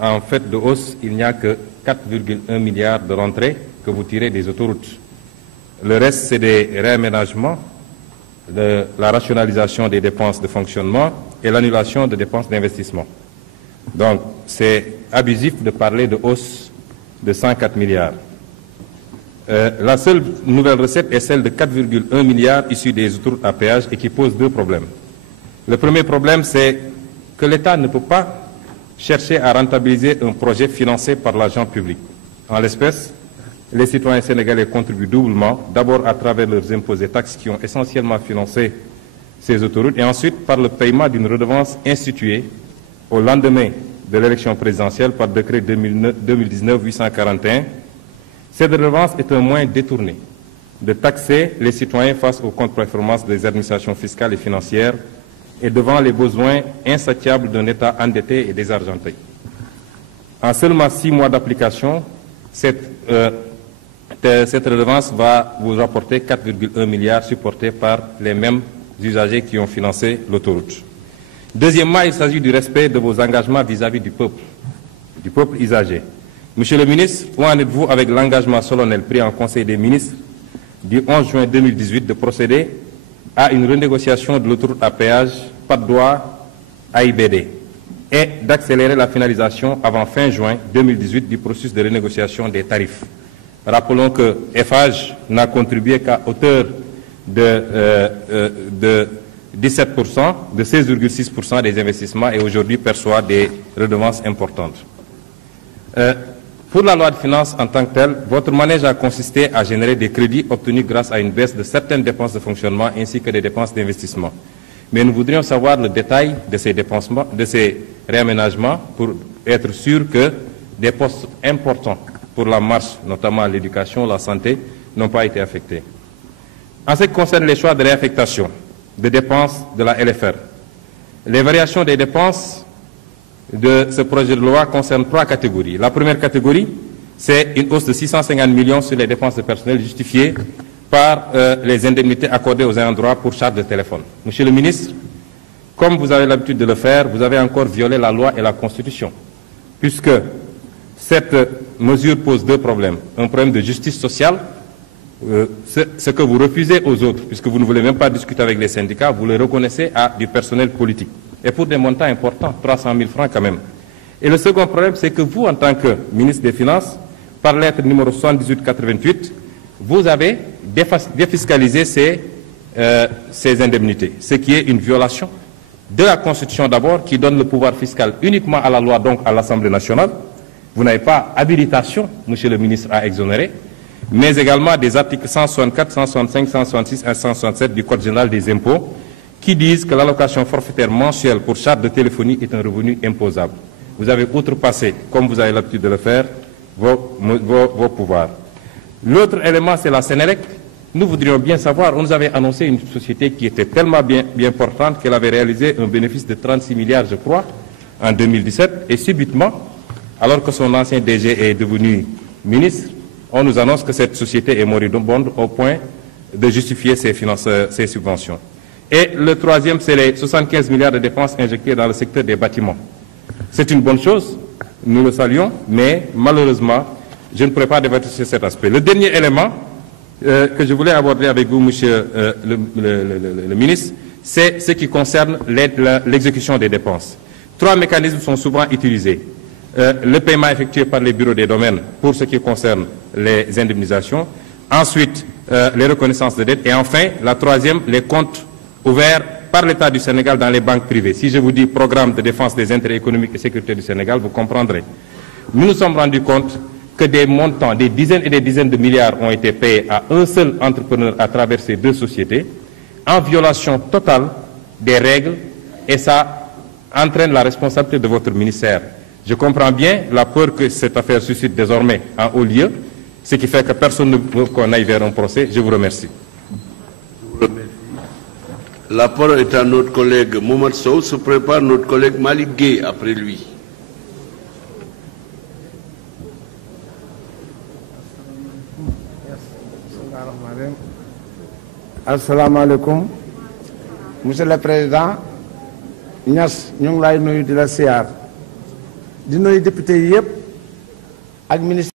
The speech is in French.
En fait de hausse, il n'y a que 4,1 milliards de rentrées que vous tirez des autoroutes. Le reste, c'est des réaménagements, la rationalisation des dépenses de fonctionnement et l'annulation de dépenses d'investissement. Donc, c'est abusif de parler de hausse de 104 milliards. La seule nouvelle recette est celle de 4,1 milliards issue des autoroutes à péage et qui pose deux problèmes. Le premier problème, c'est que l'État ne peut pas chercher à rentabiliser un projet financé par l'argent public. En l'espèce, les citoyens sénégalais contribuent doublement, d'abord à travers leurs impôts et taxes qui ont essentiellement financé ces autoroutes, et ensuite par le paiement d'une redevance instituée au lendemain de l'élection présidentielle par décret 2019-841. Cette redevance est un moyen détourné de taxer les citoyens face aux contre-performances des administrations fiscales et financières et devant les besoins insatiables d'un État endetté et désargenté. En seulement 6 mois d'application, cette redevance va vous rapporter 4,1 milliards supportés par les mêmes usagers qui ont financé l'autoroute. Deuxièmement, il s'agit du respect de vos engagements vis-à-vis du peuple usager. Monsieur le ministre, où en êtes-vous avec l'engagement solennel pris en Conseil des ministres du 11 juin 2018 de procéder à une renégociation de l'autoroute à péage Patte d'Oie AIBD et d'accélérer la finalisation avant fin juin 2018 du processus de renégociation des tarifs. Rappelons que Eiffage n'a contribué qu'à hauteur de 17%, de 16,6% des investissements et aujourd'hui perçoit des redevances importantes. Pour la loi de finances en tant que telle, votre manège a consisté à générer des crédits obtenus grâce à une baisse de certaines dépenses de fonctionnement ainsi que des dépenses d'investissement. Mais nous voudrions savoir le détail de ces réaménagements pour être sûr que des postes importants pour la marche, notamment l'éducation, la santé, n'ont pas été affectés. En ce qui concerne les choix de réaffectation de dépenses de la LFR, les variations des dépenses de ce projet de loi concerne 3 catégories. La première catégorie, c'est une hausse de 650 millions sur les dépenses de personnel justifiées par les indemnités accordées aux ayants droit pour charge de téléphone. Monsieur le ministre, comme vous avez l'habitude de le faire, vous avez encore violé la loi et la Constitution, puisque cette mesure pose 2 problèmes. Un problème de justice sociale, ce que vous refusez aux autres, puisque vous ne voulez même pas discuter avec les syndicats, vous le reconnaissez à du personnel politique. Et pour des montants importants, 300 000 francs quand même. Et le second problème, c'est que vous, en tant que ministre des Finances, par lettre numéro 7888, vous avez défiscalisé ces indemnités, ce qui est une violation de la Constitution d'abord, qui donne le pouvoir fiscal uniquement à la loi, donc à l'Assemblée nationale. Vous n'avez pas habilitation, monsieur le ministre, à exonérer, mais également des articles 164, 165, 166 et 167 du Code général des impôts, qui disent que l'allocation forfaitaire mensuelle pour charge de téléphonie est un revenu imposable. Vous avez outrepassé, comme vous avez l'habitude de le faire, vos pouvoirs. L'autre élément, c'est la Sénélec. Nous voudrions bien savoir, on nous avait annoncé une société qui était tellement bien portante qu'elle avait réalisé un bénéfice de 36 milliards, je crois, en 2017, et subitement, alors que son ancien DG est devenu ministre, on nous annonce que cette société est moribonde au point de justifier ses subventions. Et le troisième, c'est les 75 milliards de dépenses injectées dans le secteur des bâtiments. C'est une bonne chose, nous le saluons, mais malheureusement, je ne pourrais pas débattre sur cet aspect. Le dernier élément que je voulais aborder avec vous, monsieur le ministre, c'est ce qui concerne l'exécution des dépenses. 3 mécanismes sont souvent utilisés. Le paiement effectué par les bureaux des domaines pour ce qui concerne les indemnisations, ensuite les reconnaissances de dettes, et enfin, la troisième, les comptes ouverts par l'État du Sénégal dans les banques privées. Si je vous dis programme de défense des intérêts économiques et sécurité du Sénégal, vous comprendrez. Nous nous sommes rendus compte que des montants, des dizaines et des dizaines de milliards ont été payés à un seul entrepreneur à travers ces 2 sociétés, en violation totale des règles, et ça entraîne la responsabilité de votre ministère. Je comprends bien la peur que cette affaire suscite désormais en haut lieu, ce qui fait que personne ne veut qu'on aille vers un procès. Je vous remercie. La parole est à notre collègue Mohamed Sow. Se prépare notre collègue Malik Gueye après lui. Assalamu alaikum. Monsieur le Président, Niass, ñu ngi lay nuyu di la siyaar di nuyu député yi yëpp ak ministre